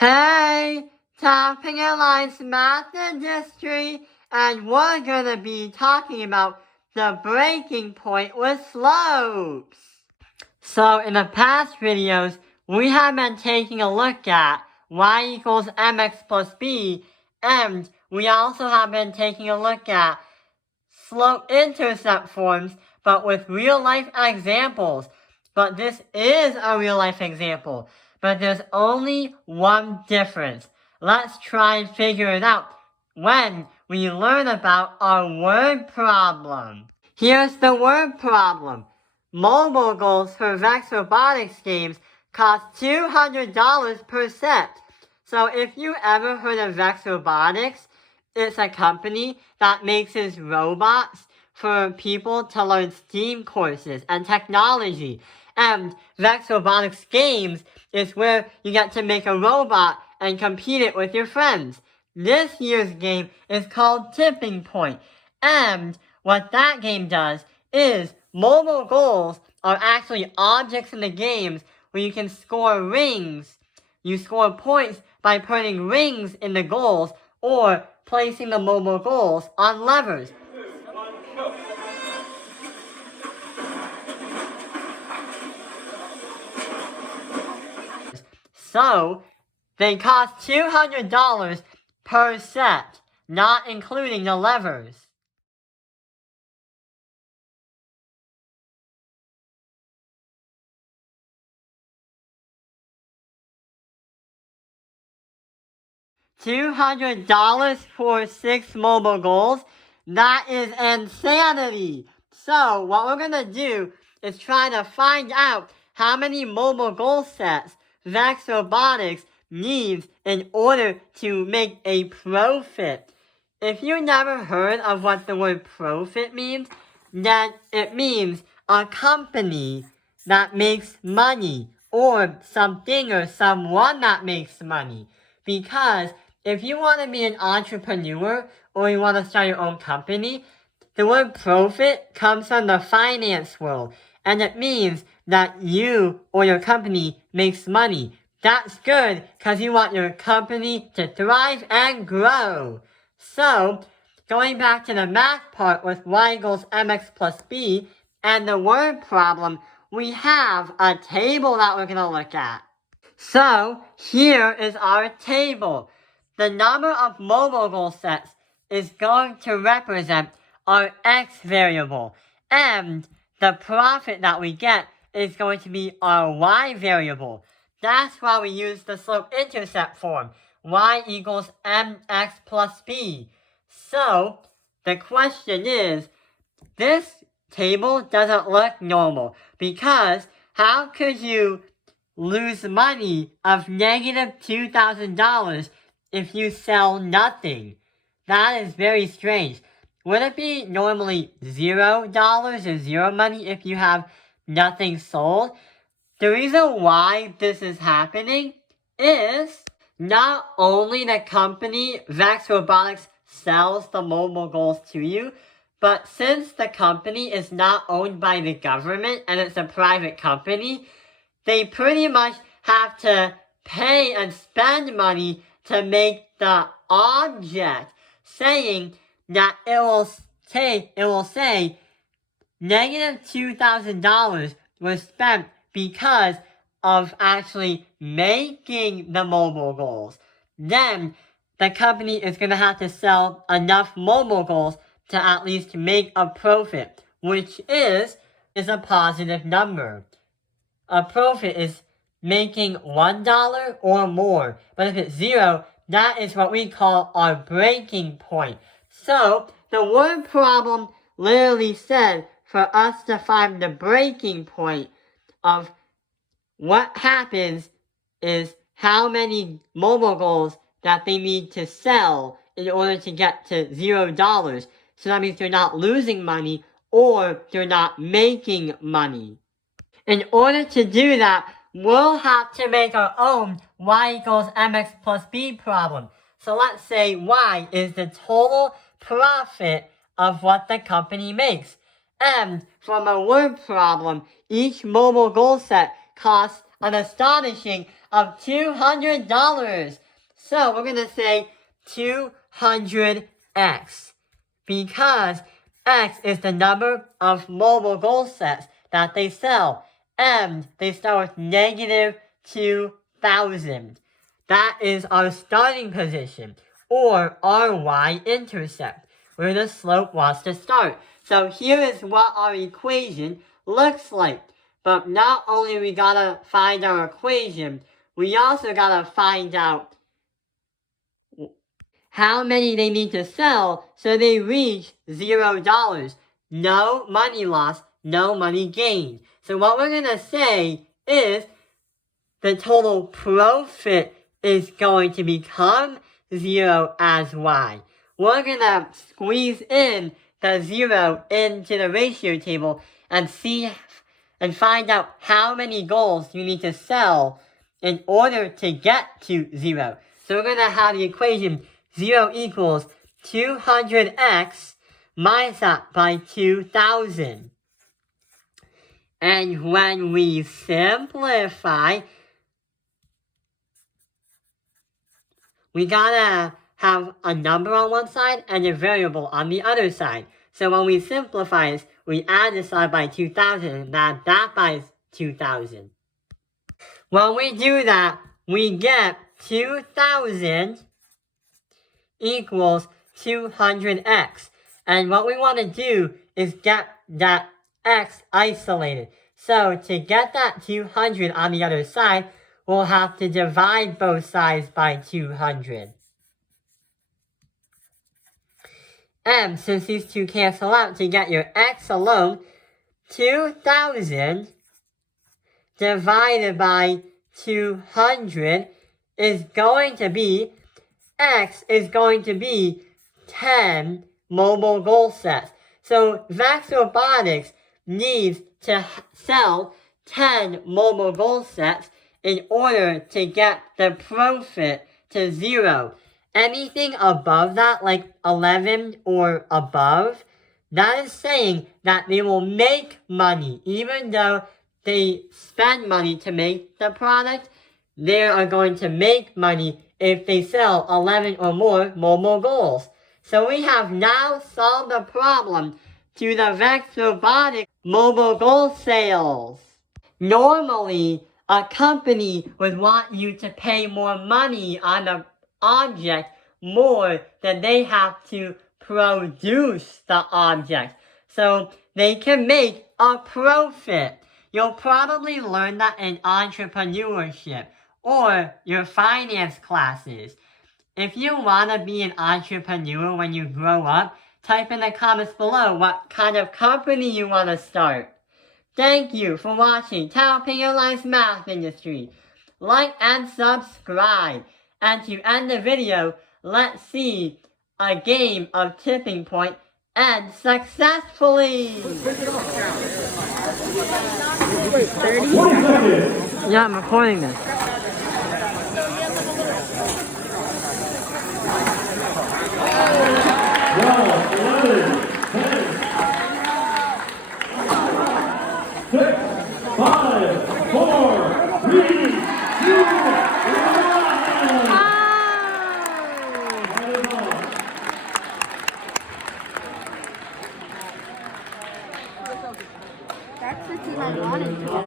Hey, Tapping Airlines Math and History, and we're gonna be talking about the breaking point with slopes. So in the past videos, we have been taking a look at y equals mx plus b, and we also have been taking a look at slope-intercept forms, but with real-life examples. But this is a real-life example, but there's only one difference. Let's try and figure it out when we learn about our word problem. Here's the word problem. Mobile goals for Vex Robotics games cost $200 per set. So if you ever heard of Vex Robotics, it's a company that makes its robots for people to learn STEAM courses and technology. And Vex Robotics Games is where you get to make a robot and compete it with your friends. This year's game is called Tipping Point. And what that game does is mobile goals are actually objects in the games where you can score rings. You score points by putting rings in the goals or placing the mobile goals on levers. So, they cost $200 per set, not including the levers. $200 for 6 mobile goals? That is insanity! So, what we're gonna do is try to find out how many mobile goal sets Vex Robotics needs in order to make a profit. If you never heard of what the word profit means, then it means a company that makes money, or something or someone that makes money. Because if you want to be an entrepreneur or you want to start your own company, the word profit comes from the finance world, and it means that you or your company makes money. That's good because you want your company to thrive and grow. So, going back to the math part with y equals mx plus b and the word problem, we have a table that we're going to look at. So, here is our table. The number of mobile goal sets is going to represent our x variable, and the profit that we get is going to be our y variable. That's why we use the slope-intercept form, y equals mx plus b. So, the question is, this table doesn't look normal, because how could you lose money of negative $2,000 if you sell nothing? That is very strange. Would it be normally $0 or zero money if you have nothing sold? The reason why this is happening is not only the company Vex Robotics sells the mobile goals to you, but since the company is not owned by the government and it's a private company, they pretty much have to pay and spend money to make the object, saying that it will say negative $2,000 was spent because of actually making the mobile goals. Then the company is going to have to sell enough mobile goals to at least make a profit, which is a positive number. A profit is making $1 or more, but if it's 0, that is what we call our breaking point. So, the word problem literally said for us to find the breaking point of what happens is how many mobile goals that they need to sell in order to get to $0. So that means they're not losing money or they're not making money. In order to do that, we'll have to make our own y equals mx plus b problem. So let's say y is the total profit of what the company makes. And from a word problem, each mobile goal set costs an astonishing of $200. So we're going to say 200x because X is the number of mobile goal sets that they sell, and they start with negative 2,000. That is our starting position, or our y-intercept, where the slope wants to start. So here is what our equation looks like. But not only we gotta find our equation, we also gotta find out how many they need to sell so they reach $0. No money loss, no money gained. So what we're gonna say is the total profit is going to become 0 as y. We're gonna squeeze in the 0 into the ratio table and find out how many goals you need to sell in order to get to 0. So we're gonna have the equation 0 equals 200x minus that by 2,000. And when we simplify, we gotta have a number on one side and a variable on the other side. So when we simplify this, we add this side by 2,000 and add that by 2,000. When we do that, we get 2,000 equals 200x. And what we want to do is get that x isolated. So to get that 200 on the other side, we'll have to divide both sides by 200. And since these two cancel out, to get your x alone, 2,000 divided by 200 is going to be, x is going to be 10 mobile goal sets. So Vex Robotics needs to sell 10 mobile goal sets in order to get the profit to 0. Anything above that, like 11 or above, that is saying that they will make money. Even though they spend money to make the product, they are going to make money if they sell 11 or more mobile goals. So we have now solved the problem to the Vex Robotics mobile goal sales. Normally, a company would want you to pay more money on the object more than they have to produce the object, so they can make a profit. You'll probably learn that in entrepreneurship or your finance classes. If you want to be an entrepreneur when you grow up, type in the comments below what kind of company you want to start. Thank you for watching Taoping Airlines Math Industry. Like and subscribe. And to end the video, let's see a game of Tipping Point end successfully. Wait, 30? Yeah, I'm recording this. That's the team I wanted to.